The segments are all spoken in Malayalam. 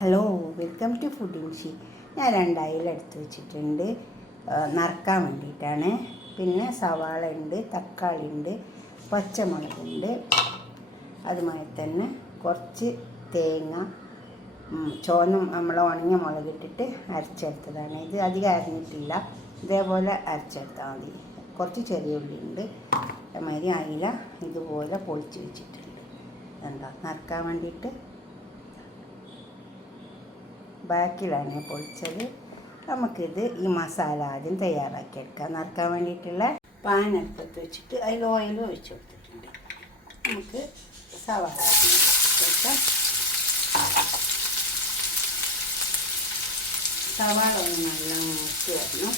Hello, welcome to fooding she. ഞാൻ 2 അയില എടുത്ത് വെച്ചിട്ടുണ്ട് നറുക്കാൻ വേണ്ടിയിട്ടാണ്. പിന്നെ സവാള ഉണ്ട്, തക്കാളി ഉണ്ട്, പച്ചമുളകുണ്ട്. അതുമായി തന്നെ കുറച്ച് തേങ്ങ ചുവന്ന നമ്മൾ ഉണങ്ങിയ മുളകിട്ടിട്ട് അരച്ചെടുത്തതാണ്. ഇത് അധികം അരിഞ്ഞിട്ടില്ല, ഇതേപോലെ അരച്ചെടുത്താൽ മതി. കുറച്ച് ചെറിയ ഉള്ളി ഉണ്ട്. അതുമാതിരി അയില ഇതുപോലെ പൊളിച്ച് വെച്ചിട്ടുണ്ട്. എന്താ നറുക്കാൻ വേണ്ടിയിട്ട് ബാക്കിലാണ് പൊളിച്ചത്. നമുക്കിത് ഈ മസാല ആദ്യം തയ്യാറാക്കിയെടുക്കാം. നറുക്കാൻ വേണ്ടിയിട്ടുള്ള പാൻ അടുപ്പത്ത് വെച്ചിട്ട് അതിൽ ഓയിൽ ഒഴിച്ച് കൊടുത്തിട്ടുണ്ട്. നമുക്ക് സവാള വെക്കാം. സവാള ഒന്ന് നല്ല മൂത്ത് വരണം.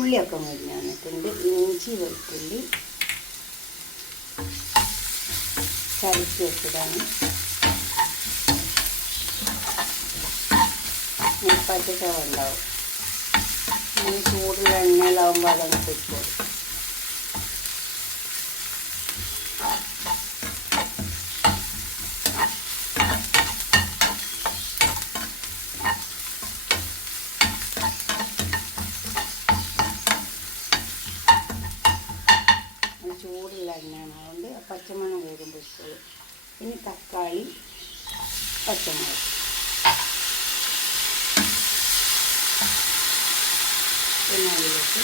ഉള്ളിയൊക്കെ മുരിഞ്ഞ് വന്നിട്ടുണ്ട്. ഇഞ്ചി വെളുത്തുള്ളി ചതച്ച് വെച്ചതാണ്. പച്ചക്ക ഉണ്ടാവും. ഇനി ചൂടുള്ള എണ്ണയിലാവുമ്പോൾ അതങ്ങ് പൊയ്ക്കോളും. ചൂടുള്ള എണ്ണയാണ്, അതുകൊണ്ട് പച്ചമണം വേകുമ്പോൾ. ഇനി തക്കാളി, പച്ചമുളക്, പിന്നെ അതിലേക്ക്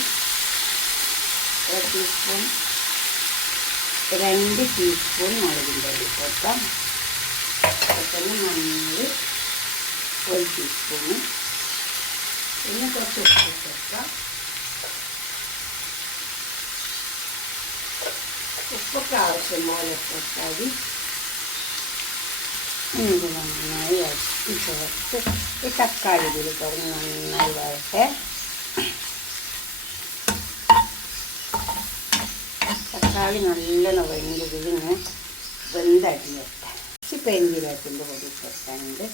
2 ടീസ്പൂൺ മുളകിൻ്റെ പൊടി കൊടുക്കാം. പിന്നെ മഞ്ഞൾ 1 ടീസ്പൂണ്, പിന്നെ കുറച്ച് ഉപ്പ് ചേർക്കാം. ഉപ്പൊക്കെ ആവശ്യം പോലെ ചേർത്താൽ മതി. ഇത് നന്നായി വഴറ്റി ചേർത്ത് ഈ തക്കാളി ഇതിൽ കിടന്ന് നന്നായി വഴട്ടെ. തക്കാളി നല്ലോണം വെന്തതിലിങ്ങനെ വെന്തടി വരട്ടെ. കുറച്ച് പെരിഞ്ചീരകത്തിൻ്റെ പൊടി ചേർക്കാനുണ്ട്,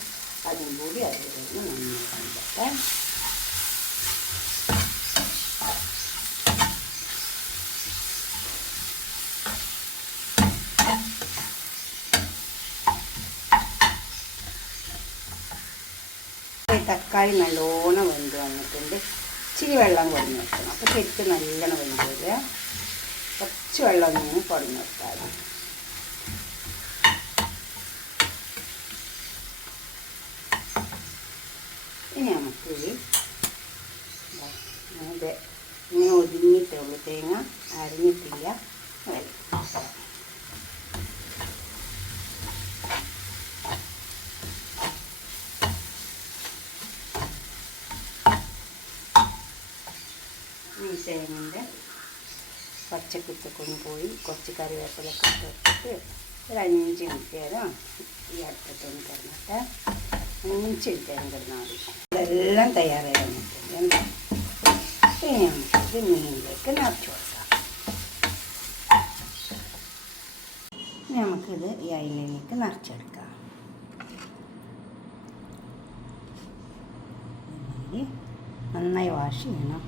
അതും കൂടി അതിൽ നിന്ന് നന്നായി കണ്ടട്ടെ. തക്കാളി നല്ലോണം വെന്ത് വന്നിട്ടുണ്ട്. ഇച്ചിരി വെള്ളം കുറഞ്ഞ് വെക്കണം. അപ്പോൾ ശരിക്കും നല്ലോണം വെന്ത് വരിക. കുറച്ച് വെള്ളം ഒന്ന് കുറഞ്ഞ് വെച്ചാൽ ഇനി നമുക്കിത് ഇങ്ങനെ ഒതുങ്ങിയിട്ടേ ഉള്ളൂ. തേങ്ങ അരിഞ്ഞിട്ടില്ല. ഈ തേങ്ങൻ്റെ പച്ചക്കുത്തൊക്കെ ഒന്ന് പോയി കുറച്ച് കറിവേപ്പിലൊക്കെ ഇട്ടിട്ട് ഒരു 5 മിനിറ്റ് നേരം ഈ അടുപ്പത്തൊന്ന് കിടന്നിട്ട് 5 മിനിറ്റ് നേരം കിടന്നാൽ മതി. ഇതെല്ലാം തയ്യാറായി വന്നിട്ടുണ്ട്. എന്താ ഇനി നമുക്കിത് മീനിലേക്ക് നിറച്ച് കൊടുക്കാം. ഇനി നമുക്കിത് ഈ അയിലേക്ക് നിറച്ചെടുക്കാം. നന്നായി വാഷ് ചെയ്യണം.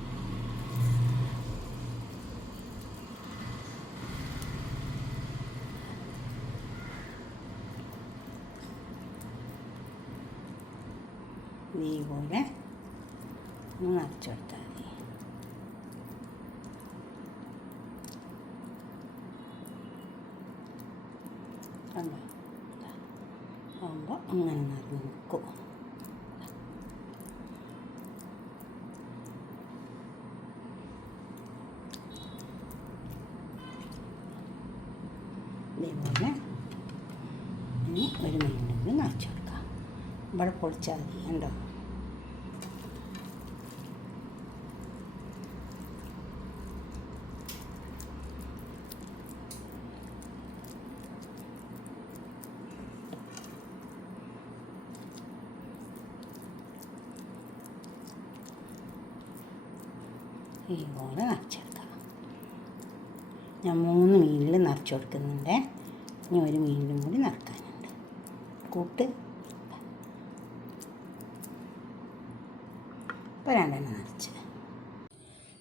ഇതുപോലെ നിറച്ചെടുത്താൽ മതി. കണ്ടോ? ആകുമ്പോൾ അങ്ങനെ നിറഞ്ഞ് നിൽക്കും. ഇതേപോലെ ഇനി ഒരു മിനിറ്റ് നിറച്ച് കൊടുക്കാം. ഇവിടെ പൊടിച്ചാൽ മതി. ഉണ്ടോ? ഇതുപോലെ നിറച്ചെടുക്കാം. ഞാൻ 3 മീനിൽ നിറച്ച് കൊടുക്കുന്നുണ്ട്. ഇനി ഒരു മീനിലും കൂടി നിറക്കാനുണ്ട്. കൂട്ട് അപ്പോൾ രണ്ടെണ്ണം നിറച്ച്.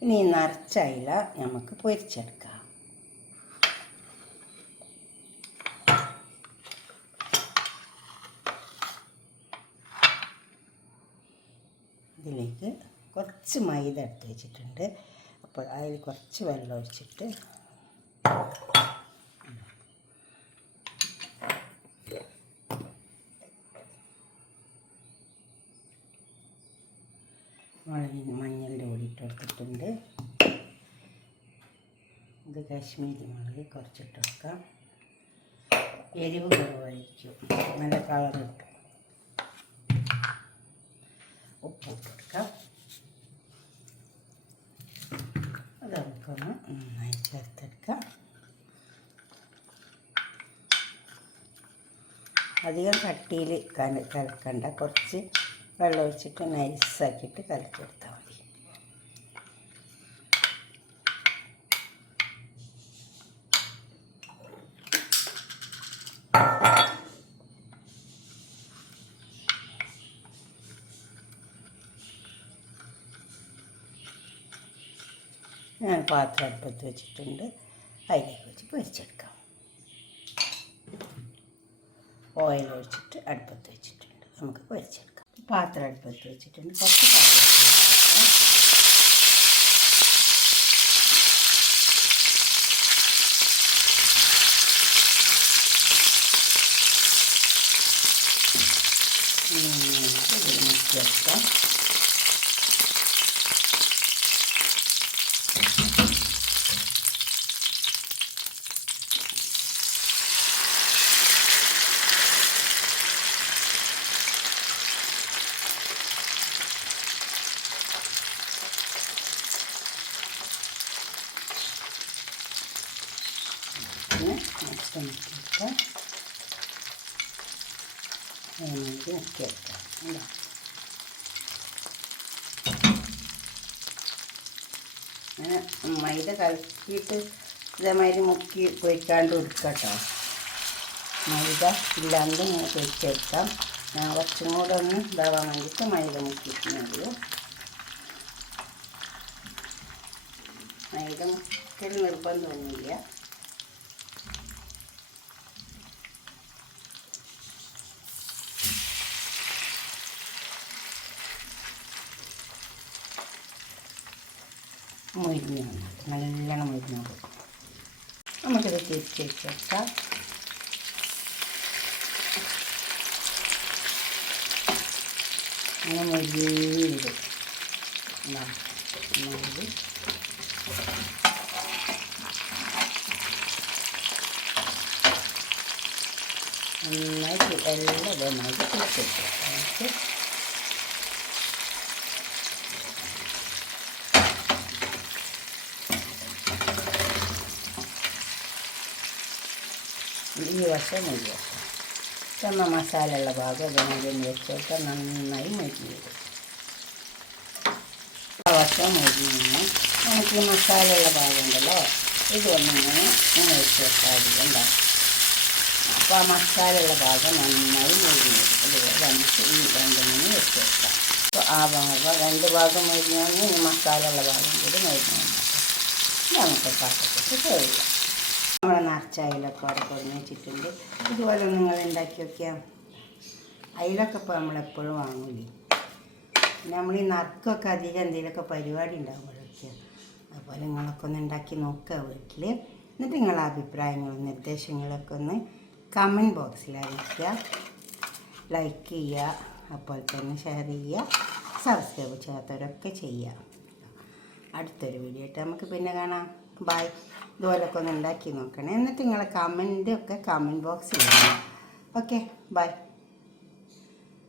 ഇനി നിറച്ച അയില നമുക്ക് പൊരിച്ചെടുക്കാം. ഇതിലേക്ക് കുറച്ച് മൈദ എടുത്ത് വെച്ചിട്ടുണ്ട്. അപ്പോൾ അതിൽ കുറച്ച് വെള്ളം ഒഴിച്ചിട്ട് മഞ്ഞളുടെ പൊടി ഇട്ടെടുത്തിട്ടുണ്ട്. ഇത് കാശ്മീരി മുളക് കുറച്ചിട്ട് വെക്കാം. എരിവ് കുറവായിരിക്കും, നല്ല കളർ കിട്ടും. ഉപ്പ് ഇട്ടെടുക്കാം. അത് നമുക്കൊന്ന് നന്നായി ചേർത്തെടുക്കാം. അധികം കട്ടിയിൽ കലക്കണ്ട, കുറച്ച് വെള്ളം ഒഴിച്ചിട്ട് നൈസാക്കിയിട്ട് കലക്കിയെടുത്താൽ മതി. ഞാൻ പാത്രം അടുപ്പത്ത് വെച്ചിട്ടുണ്ട്, അതിലേക്ക് വെച്ച് പൊരിച്ചെടുക്കാം. ഓയിൽ ഒഴിച്ചിട്ട് അടുപ്പത്ത് വെച്ചിട്ടുണ്ട്, നമുക്ക് പൊരിച്ചെടുക്കാം. പാത്രം അടുപ്പത്ത് വെച്ചിട്ടുണ്ട്, കുറച്ച് പാത്രം വെക്കാം. മുക്കിയെടുക്കാം. അങ്ങനെ മൈദ കലക്കിയിട്ട് ഇതേമാതിരി മുക്കി പൊയ്ക്കാണ്ട് എടുക്കട്ടോ. മൈദ ഇല്ലാണ്ട് ഇങ്ങനെ പൊരിച്ചെടുക്കാം. ഞാൻ കുറച്ചും കൂടെ ഒന്ന് ഇതാവാൻ വേണ്ടിയിട്ട് മൈദ മുക്കിയിട്ടുള്ളൂ. മൈദ മുക്കൽ നിർബന്ധമൊന്നുമില്ല. മൊരിഞ്ഞു നല്ലോണം മൊരിഞ്ഞോളൂ. നമുക്കിത് തിരിച്ച് വെച്ചേക്കാം. അങ്ങനെ മൊരിഞ്ഞിട്ട് നന്നായിട്ട് എല്ലാം നന്നായിട്ട് തിരിച്ച് വെക്കാം. ഈ വശം ഈ വശം ചമ്മ മസാലയുള്ള ഭാഗം ഇതിനകത്ത് വെച്ചോട്ട് നന്നായി മൊരിഞ്ഞ് വരും. ആ വശം മൊരിഞ്ഞ് നമുക്ക് ഈ മസാലയുള്ള ഭാഗം ഉണ്ടല്ലോ, ഇതൊന്നിങ്ങനെ വെച്ച് വെച്ചാൽ ഉണ്ടാകും. അപ്പോൾ ആ മസാലയുള്ള ഭാഗം നന്നായി മൊരിഞ്ഞ് വരും. അതുപോലെ നമുക്ക് ഈ രണ്ടിങ്ങനെ വെച്ച് വെക്കാം. അപ്പോൾ ആ ഭാഗം രണ്ട് ഭാഗം മൊരിഞ്ഞ് വന്ന് ഈ മസാലയുള്ള ഭാഗം കൂടി മൊരിഞ്ഞ് വന്നിട്ട് നമുക്ക് പാത്രത്തിൽ ചെയ്യാം. നമ്മൾ നിറച്ച അയിലൊക്കെ അവിടെ കൊടുന്ന് വെച്ചിട്ടുണ്ട്. ഇതുപോലെ നിങ്ങൾ ഉണ്ടാക്കി വയ്ക്കാം. അയിലൊക്കെ ഇപ്പോൾ നമ്മളെപ്പോഴും വാങ്ങൂലേ. നമ്മൾ ഈ നറുക്കൊക്കെ അധികം എന്തെങ്കിലുമൊക്കെ പരിപാടി ഉണ്ടാകുമ്പോഴൊക്കെ അതുപോലെ നിങ്ങളൊക്കെ ഒന്ന് ഉണ്ടാക്കി നോക്കുക വീട്ടിൽ. എന്നിട്ട് നിങ്ങളുടെ അഭിപ്രായങ്ങളും നിർദ്ദേശങ്ങളൊക്കെ ഒന്ന് കമൻറ്റ് ബോക്സിൽ അറിയിക്കുക. ലൈക്ക് ചെയ്യുക, അപ്പോൾ തന്നെ ഷെയർ ചെയ്യുക, സബ്സ്ക്രൈബ് ചെയ്യാത്തവരൊക്കെ ചെയ്യുക. അടുത്തൊരു വീഡിയോ ആയിട്ട് നമുക്ക് പിന്നെ കാണാം. ബൈ. ഇതുപോലൊക്കെ ഒന്ന് ഉണ്ടാക്കി നോക്കണേ. എന്നിട്ട് നിങ്ങളെ കമൻറ്റൊക്കെ കമൻറ്റ് ബോക്സിൽ ഇടണം. Okay, by.